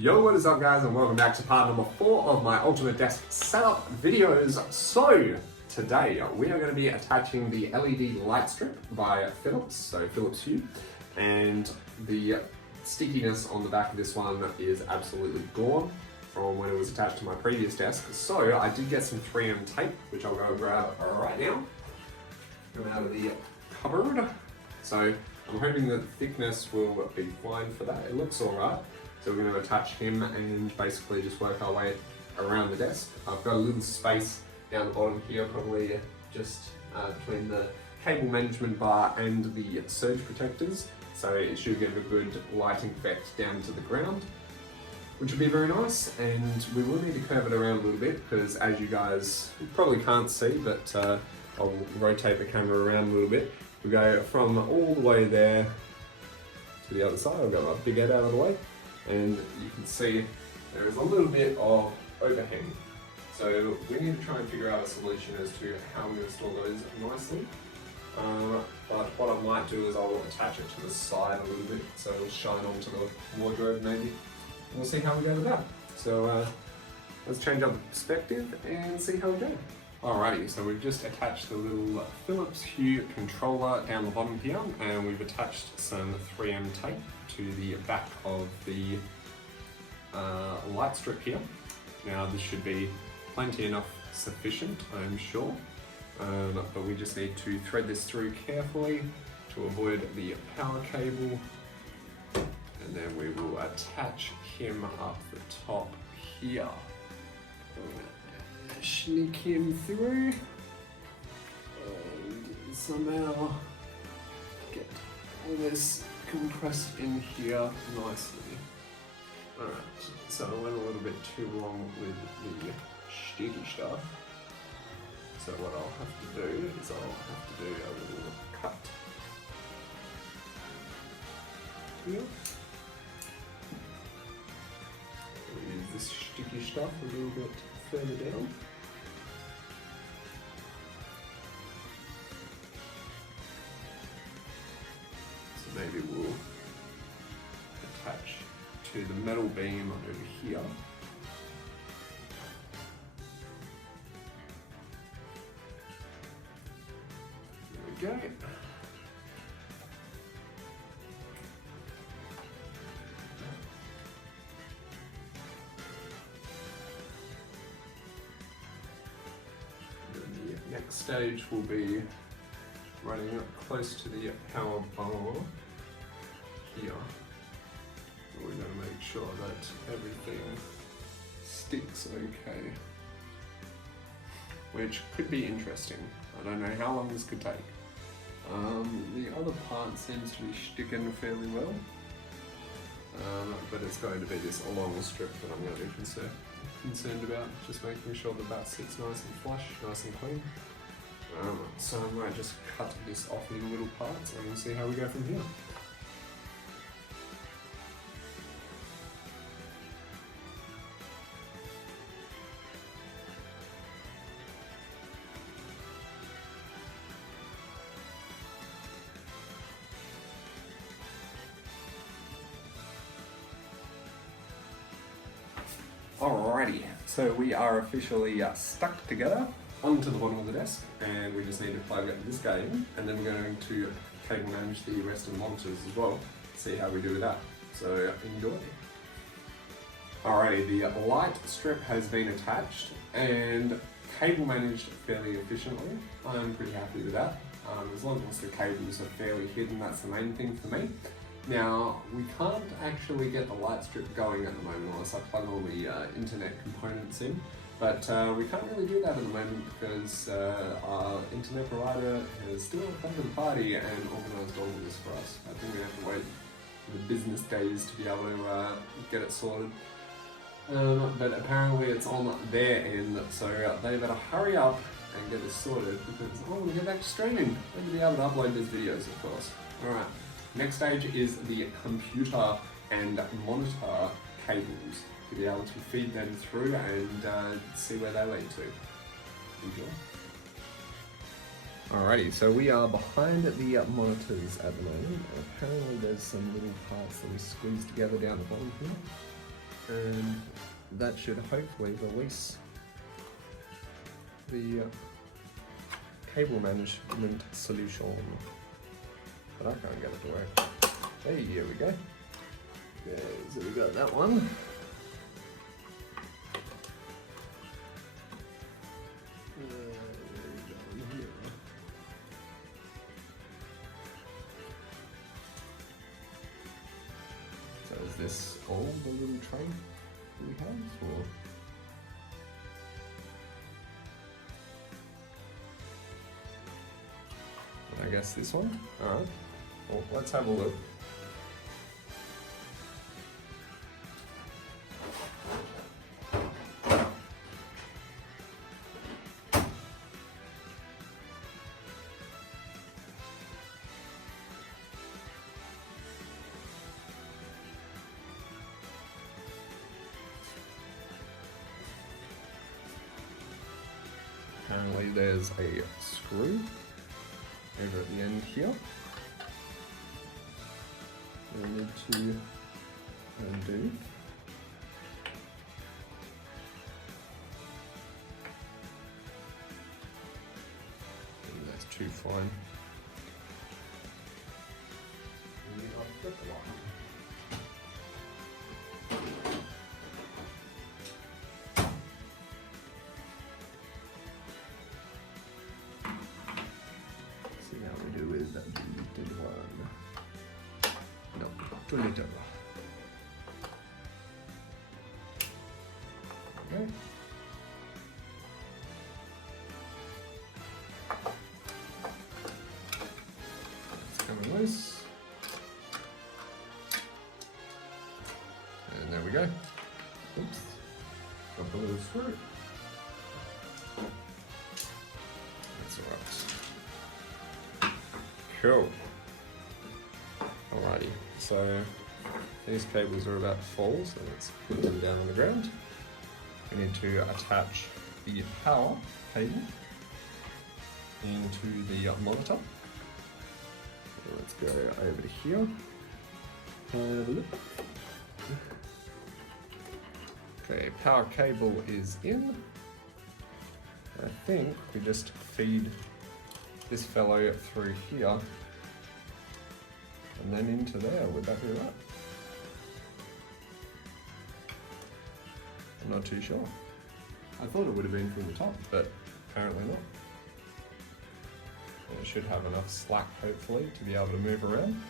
Yo, what is up guys, and welcome back to part number 4 of my Ultimate Desk setup videos. So, today we are going to be attaching the LED light strip by Philips, so Philips Hue, and the stickiness on the back of this one is absolutely gone from when it was attached to my previous desk. So, I did get some 3M tape, which I'll go grab right now. Come out of the cupboard. So, I'm hoping the thickness will be fine for that. It looks alright. So we're going to attach him and basically just work our way around the desk. I've got a little space down the bottom here, probably just between the cable management bar and the surge protectors. So it should give a good lighting effect down to the ground, which will be very nice. And we will need to curve it around a little bit because, as you guys probably can't see, but I'll rotate the camera around a little bit. We go from all the way there to the other side. I'll get my big head out of the way. And you can see there is a little bit of overhang. So we need to try and figure out a solution as to how we install those nicely. But what I might do is I'll attach it to the side a little bit so it'll shine onto the wardrobe maybe. We'll see how we go with that. So let's change up the perspective and see how we go. Alrighty, so we've just attached the little Philips Hue controller down the bottom here, and we've attached some 3M tape to the back of the light strip here. Now this should be plenty enough sufficient, I'm sure, but we just need to thread this through carefully to avoid the power cable, and then we will attach him up the top here. Sneak him through and somehow get all this compressed in here nicely. Alright, so I went a little bit too long with the sticky stuff. So what I'll have to do is I'll have to do a little cut here. We'll use this sticky stuff a little bit further down. So maybe we'll attach to the metal beam over here. There we go. Next stage will be running up close to the power bar here. We're going to make sure that everything sticks okay, which could be interesting. I don't know how long this could take. The other part seems to be sticking fairly well, but it's going to be this long strip that I'm going to be concerned about, just making sure that sits nice and flush, nice and clean. So I might just cut this off in little parts and we'll see how we go from here. Alrighty, so we are officially stuck together onto the bottom of the desk, and we just need to plug this guy in, and then we're going to cable manage the rest of the monitors as well, see how we do with that. So enjoy. Alrighty, the light strip has been attached and cable managed fairly efficiently. I'm pretty happy with that. As long as the cables are fairly hidden, that's the main thing for me. Now, we can't actually get the light strip going at the moment unless I plug all the internet components in, but we can't really do that at the moment because our internet provider has still come to the party and organised all of this for us. I think we have to wait for the business days to be able to get it sorted. But apparently it's on their end, so they better hurry up and get this sorted because I want to get back to streaming and to be able to upload these videos, of course. Alright. Next stage is the computer and monitor cables to be able to feed them through and see where they lead to. Enjoy. Alrighty, so we are behind the monitors at the moment. Apparently there's some little parts that we squeezed together down the bottom here. and that should hopefully release the cable management solution. But I can't get it to work. Hey, here we go. Okay, so we got that one. So is this all the little tray we have, or? I guess this one. All right. Well, let's have a look. Apparently there's a screw over at the end here. We need to undo. Maybe that's too fine. See how we do with that deleted one. No, deleted. Okay. It's coming loose. And there we go. Oops. Got the little screw. That's alright. Cool. Alrighty, so these cables are about full, so let's put them down on the ground. We need to attach the power cable into the monitor. So let's go over to here. Have a look. Okay, power cable is in. I think we just feed this fellow through here and then into there. Would that be right? I'm not too sure. I thought it would have been from the top, but apparently not. Well, it should have enough slack, hopefully, to be able to move around.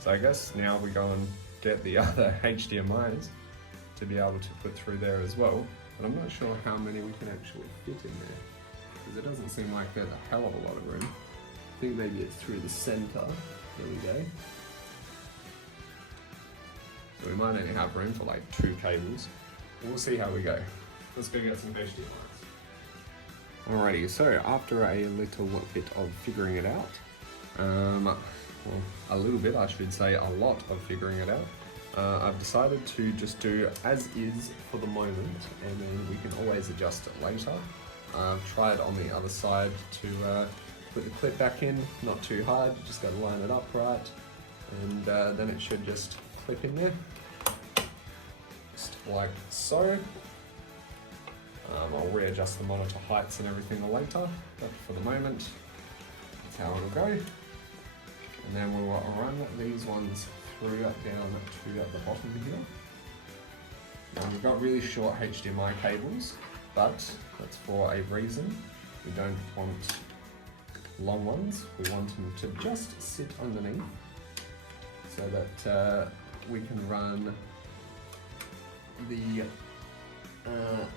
So I guess now we go and get the other HDMIs to be able to put through there as well. But I'm not sure how many we can actually fit in there, because it doesn't seem like there's a hell of a lot of room. I think maybe it's through the center. There we go. So we might only have room for like 2 cables. We'll see how we go. Let's go get some HDMIs. Alrighty, so after a little bit of figuring it out, well, a little bit, I should say a lot of figuring it out, I've decided to just do as is for the moment, and then we can always adjust it later. I've tried on the other side to put the clip back in, not too hard, just got to line it up right, and then it should just clip in there, just like so. I'll readjust the monitor heights and everything later, but for the moment, that's how it'll go. And then we'll run these ones through down to at the bottom here. Now we've got really short HDMI cables, but that's for a reason. We don't want long ones. We want them to just sit underneath so that we can run the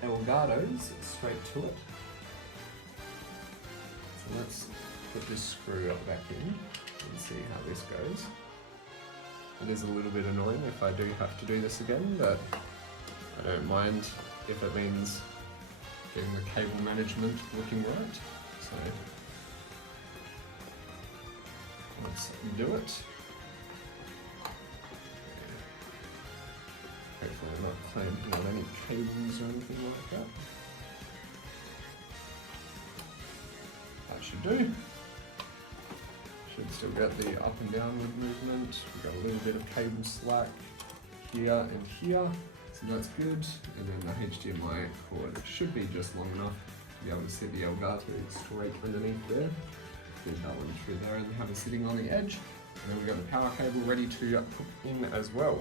Elgato's straight to it. So let's put this screw up back in and see how this goes. It is a little bit annoying if I do have to do this again, but I don't mind if it means getting the cable management looking right. So let's do it. Hopefully I'm not clamping on any cables or anything like that. That should do. Should still get the up and downward movement. We've got a little bit of cable slack here and here. So that's good, and then the HDMI cord should be just long enough to be able to see the Elgato straight underneath there. Feed that one through there and have it sitting on the edge. And then we've got the power cable ready to put in as well.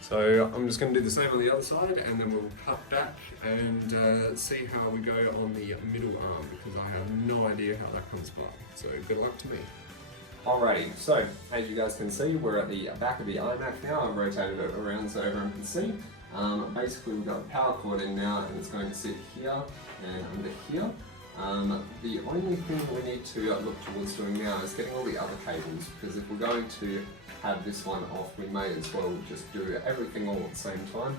So I'm just going to do the same on the other side, and then we'll cut back and see how we go on the middle arm, because I have no idea how that comes by. So good luck to me. Alrighty, so as you guys can see, we're at the back of the iMac now. I've rotated it around so everyone can see. Basically we've got a power cord in now, and it's going to sit here and under here. The only thing we need to look towards doing now is getting all the other cables, because if we're going to have this one off, we may as well just do everything all at the same time.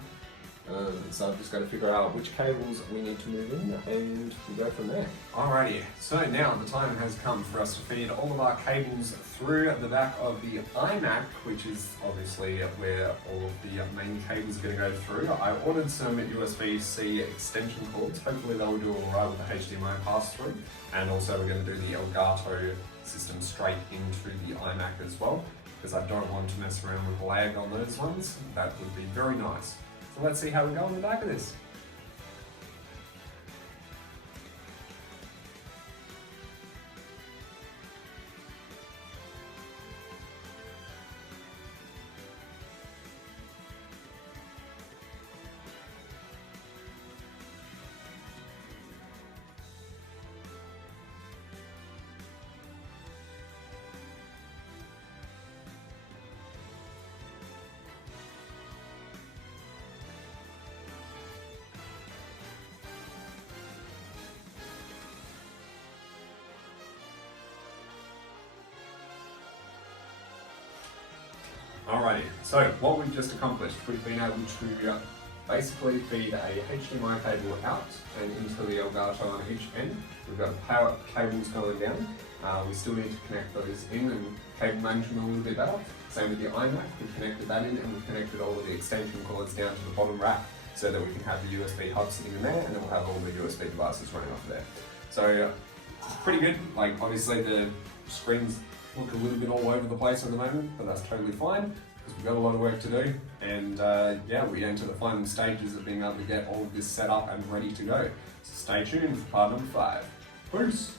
So I've just got to figure out which cables we need to move in, and we'll go from there. Alrighty, so now the time has come for us to feed all of our cables through the back of the iMac, which is obviously where all of the main cables are going to go through. I ordered some USB-C extension cords. Hopefully they'll do alright with the HDMI pass-through, and also we're going to do the Elgato system straight into the iMac as well, because I don't want to mess around with lag on those ones. That would be very nice. So let's see how we go on the back of this. Alrighty, so what we've just accomplished, we've been able to basically feed a HDMI cable out and into the Elgato on each end. We've got power cables going down. We still need to connect those in and cable management a little bit better. Same with the iMac, we've connected that in, and we've connected all of the extension cords down to the bottom rack so that we can have the USB hub sitting in there, and then we'll have all the USB devices running off there. So it's pretty good. Like, obviously the screens look a little bit all over the place at the moment, but that's totally fine because we've got a lot of work to do, and yeah, we enter the final stages of being able to get all of this set up and ready to go. So stay tuned for part number 5. Peace!